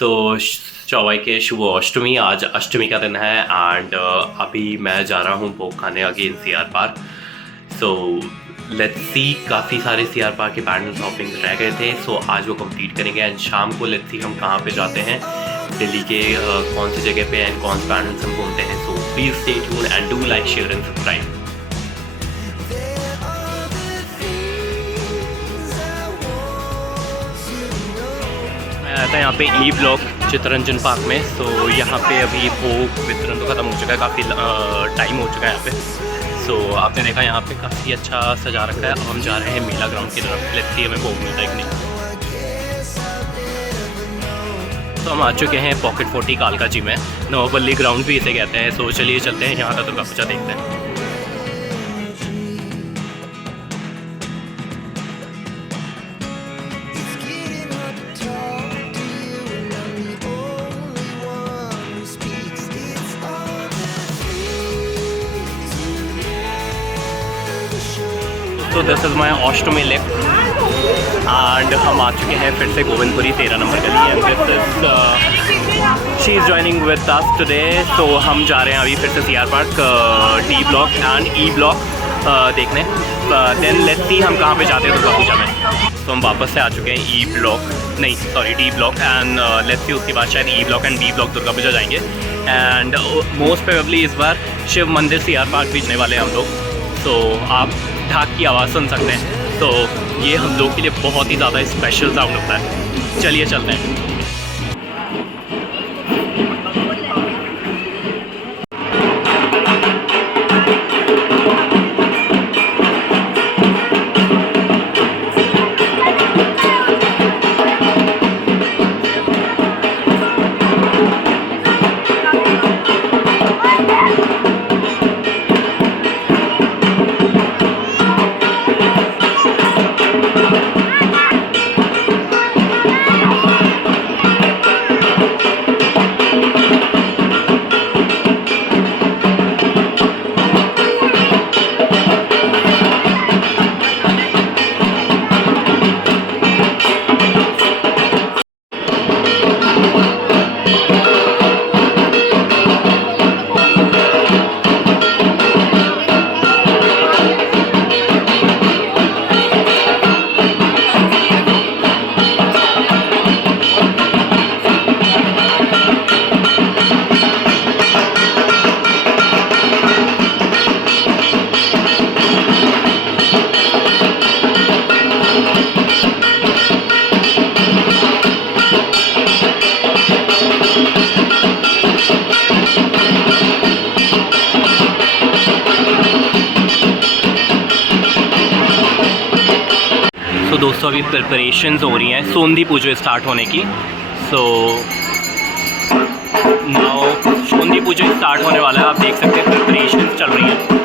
सो चौवाई के शुभ अष्टमी, आज अष्टमी का दिन है एंड अभी मैं जा रहा हूँ भोग खाने again CR park. So let's see, काफ़ी सारे CR पार्क के पैंडल शॉपिंग रह गए थे, सो आज वो कंप्लीट करेंगे एंड शाम को लेट्स सी हम कहाँ पे जाते हैं, दिल्ली के कौन सी जगह पे एंड कौन से पैंडल्स हम घूमते हैं। सो please stay tune and do like, share and subscribe. था यहाँ पे ई ब्लॉक चित्तरंजन पार्क में। सो यहाँ पे अभी भोग वितरण तो ख़त्म हो चुका है, काफ़ी टाइम हो चुका है यहाँ पे। सो आपने देखा यहाँ पे काफ़ी अच्छा सजा रखा है। अब हम जा रहे हैं मेला ग्राउंड की तरफ, लेट्स सी हमें भोग मिलता है कि नहीं। तो हम आ चुके हैं पॉकेट 40 कालका जी में, नवापल्ली ग्राउंड भी इसे कहते हैं। सो चलिए चलते हैं, यहाँ का दुर्गा पूजा देखते हैं। तो this is my Ashtami lake and हम आ चुके हैं फिर से गोविंदपुरी 13 नंबर गली and this is she is joining with us today. तो हम जा रहे हैं अभी फिर से CR park D block and E block देखने। देन लेट्स सी हम कहाँ पे जाते हैं दुर्गा पूजा में। तो हम वापस से आ चुके हैं E ब्लॉक, नहीं sorry D block and let's see उसके बाद शायद E block and B block Durga Puja जाएंगे। एंड मोस्ट प्रोबेबली इस बार शिव मंदिर CR पार्क भेजने वाले हैं हम लोग। तो आप ढाक की आवाज़ सुन सकते हैं, तो ये हम लोग के लिए बहुत ही ज़्यादा स्पेशल साउंड होता है। चलिए चलते हैं। तो दोस्तों अभी प्रिपरेशंस हो रही हैं सोंदी पूजा स्टार्ट होने की। सो नाउ सोंदी पूजा स्टार्ट होने वाला है, आप देख सकते हैं प्रिपरेशंस चल रही हैं।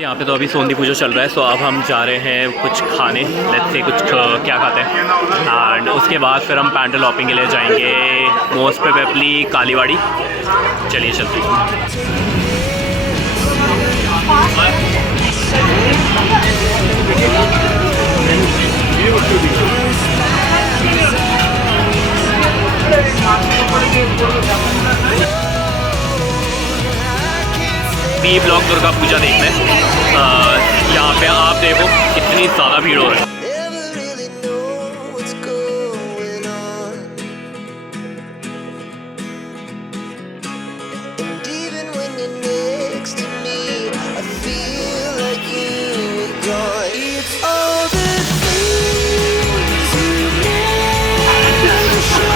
यहाँ पे तो अभी सोंदी पूजा चल रहा है, सो अब हम जा रहे हैं कुछ खाने, लेट्स से कुछ क्या खाते हैं, एंड उसके बाद फिर हम पैंडल हॉपिंग के लिए जाएंगे मोस्ट प्रोबेबली कालीवाड़ी। चलिए चलते हैं। बी ब्लॉक दुर्गा पूजा देखने यहाँ पे आप देखो कितनी ज़्यादा भीड़ हो रही है।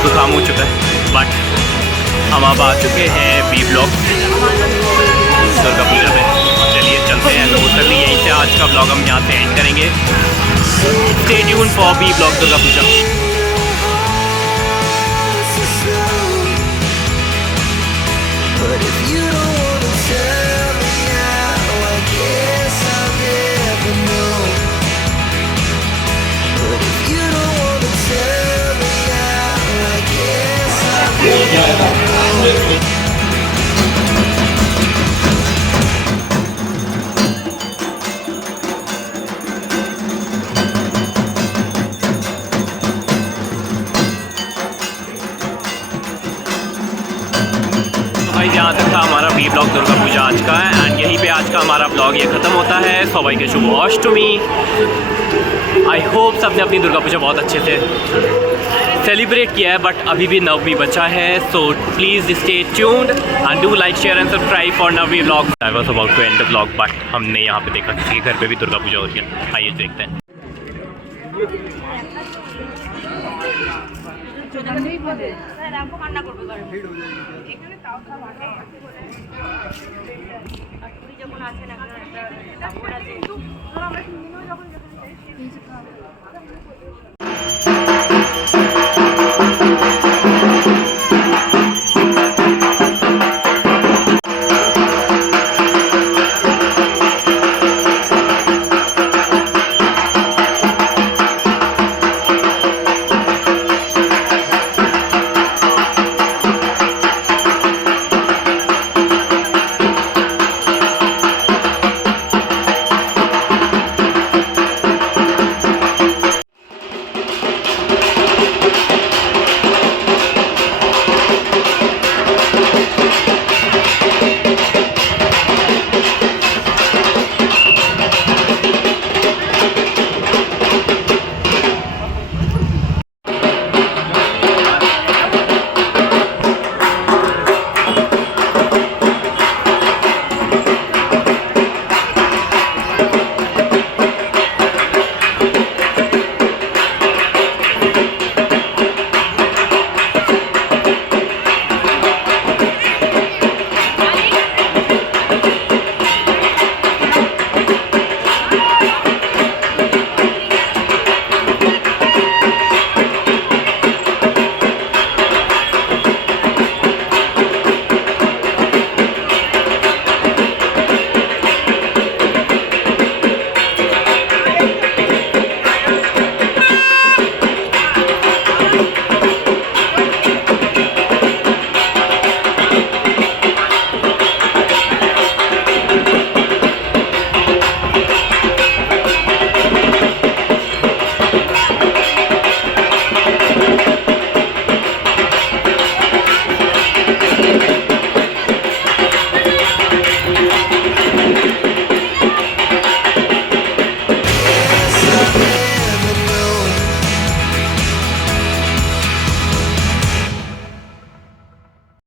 तो काम हो चुका है, बट हम अब आ चुके हैं बी ब्लॉक दुर्गा पूजा में। चलिए चलते हैं। तो चलिए यहीं से आज का ब्लॉग हम यहाँ से एंड करेंगे। Stay tune for B block Durga Puja. यहाँ तक था हमारा बी ब्लॉक दुर्गा पूजा आज का, एंड यहीं पे आज का हमारा ब्लॉग ये ख़त्म होता है। सबाई के शुभ अष्टमी। आई होप सबने अपनी दुर्गा पूजा बहुत अच्छे से सेलिब्रेट किया है, बट अभी भी नवमी बचा है। So please stay tuned and do like share and subscribe for Navami blog. I was about to end the blog, but हमने यहाँ पे देखा किसी के घर पे भी दुर्गा पूजा हो रही है। आइए देखते हैं। आपको कान्ना করবে এখানে তাও তাও মানে আর পুরি যখন আসেন এখন একটা কাপড় আছে কিন্তু আমরা তিন দিনও যখন